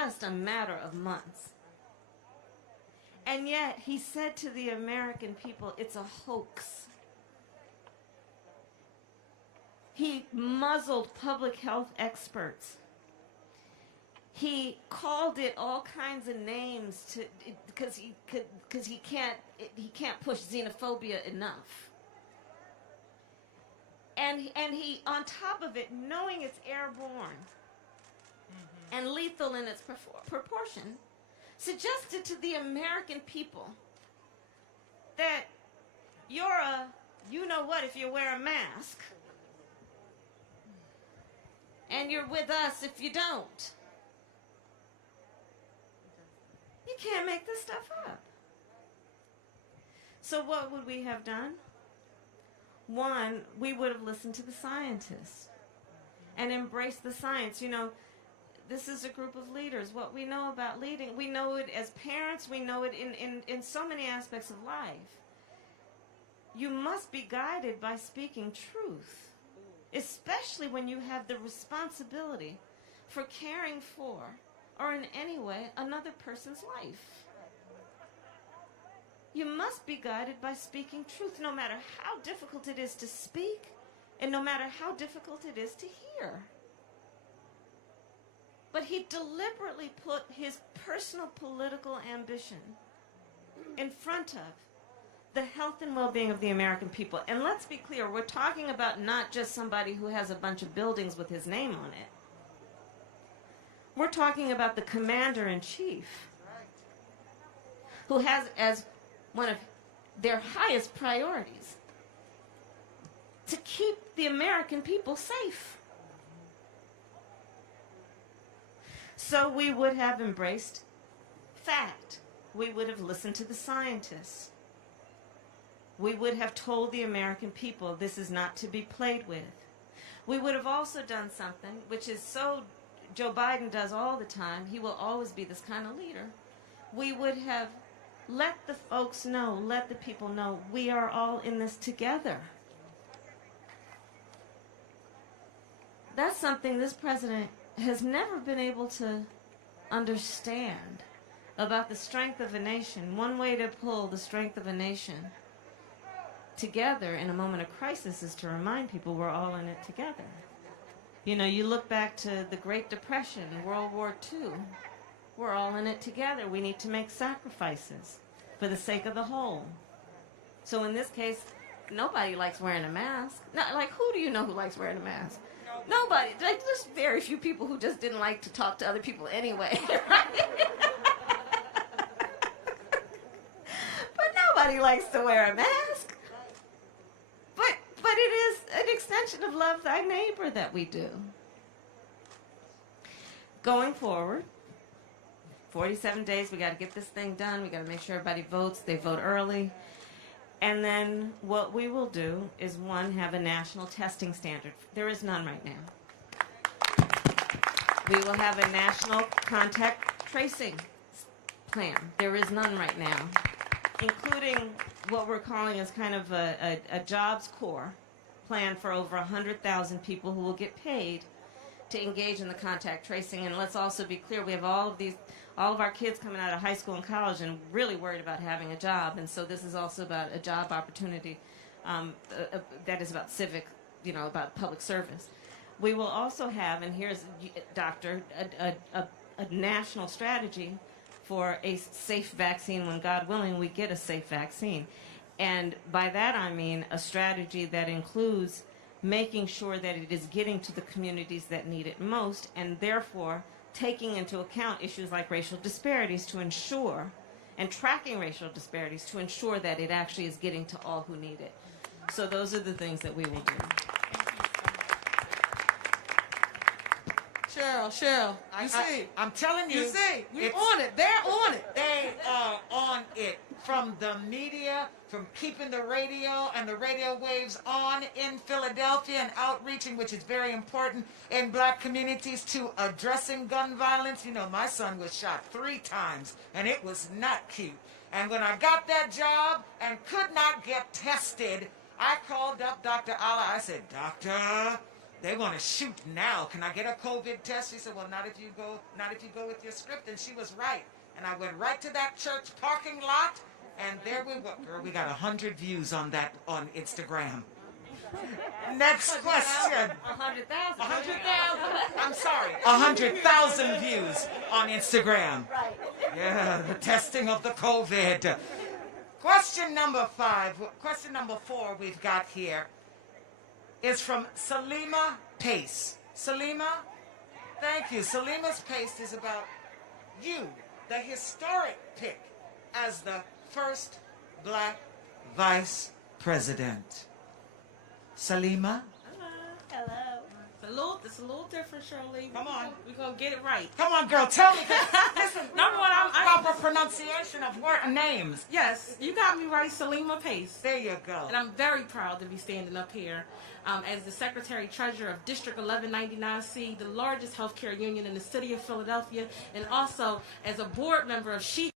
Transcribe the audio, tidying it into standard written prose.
just a matter of months. And yet he said to the American people, it's a hoax. He muzzled public health experts. He called it all kinds of names because he can't push xenophobia enough. And he, on top of it, knowing it's airborne and lethal in its proportion, suggested to the American people that you're a you-know-what if you wear a mask, and you're with us if you don't. You can't make this stuff up. So what would we have done? One, we would have listened to the scientists and embraced the science. You know, this is a group of leaders. What we know about leading, we know it as parents, we know it in so many aspects of life. You must be guided by speaking truth, especially when you have the responsibility for caring for, or in any way, another person's life. You must be guided by speaking truth, no matter how difficult it is to speak, and no matter how difficult it is to hear. But he deliberately put his personal political ambition in front of the health and well-being of the American people. And let's be clear, we're talking about not just somebody who has a bunch of buildings with his name on it. We're talking about the commander-in-chief, who has as one of their highest priorities to keep the American people safe. So we would have embraced fact. We would have listened to the scientists. We would have told the American people this is not to be played with. We would have also done something which is so Joe Biden does all the time. He will always be this kind of leader. We would have let the folks know, let the people know, we are all in this together. That's something this president has never been able to understand about the strength of a nation. One way to pull the strength of a nation together in a moment of crisis is to remind people we're all in it together. You know, you look back to the Great Depression, World War II. We're all in it together. We need to make sacrifices for the sake of the whole. So in this case, nobody likes wearing a mask. Not, like, who do you know who likes wearing a mask? Nobody. Like, there's very few people who just didn't like to talk to other people anyway, right? But nobody likes to wear a mask. But it is an extension of love thy neighbor that we do. Going forward, 47 days, we got to get this thing done. We got to make sure everybody votes. They vote early. And then what we will do is, one, have a national testing standard. There is none right now. We will have a national contact tracing plan. There is none right now, including what we're calling as kind of a jobs corps plan for over 100,000 people who will get paid to engage in the contact tracing. And let's also be clear, we have all of our kids coming out of high school and college and really worried about having a job. And so this is also about a job opportunity that is about civic, you know, about public service. We will also have, and here's, Doctor, a national strategy for a safe vaccine when, God willing, we get a safe vaccine. And by that I mean a strategy that includes making sure that it is getting to the communities that need it most, and therefore taking into account issues like racial disparities to ensure, and tracking racial disparities to ensure that it actually is getting to all who need it. So those are the things that we will do. Cheryl, I'm telling you, we're on it. They're on it. They are on it. From the media, from keeping the radio and the radio waves on in Philadelphia and outreaching, which is very important in black communities, to addressing gun violence. You know, my son was shot 3 times, and it was not cute. And when I got that job and could not get tested, I called up Dr. Allah. I said, Doctor, They want to shoot now. Can I get a COVID test? She said, well, not if you go with your script. And she was right. And I went right to that church parking lot, and there we were. Girl, we got 100 views on that on Instagram. Next question. 100,000. 100,000. I'm sorry. 100,000 views on Instagram. Right. Yeah, the testing of the COVID. Question number 5. Question number 4 we've got here is from Salima Pace. Salima, thank you. Salima's Pace is about you, the historic pick as the first black vice president. Salima? Hello. It's a little different, Shirley. Come on. We're going to get it right. Come on, girl, tell me. Listen, Number one, proper pronunciation of names. Yes, you got me right, Salima Pace. There you go. And I'm very proud to be standing up here as the Secretary-Treasurer of District 1199C, the largest healthcare union in the city of Philadelphia, and also as a board member of She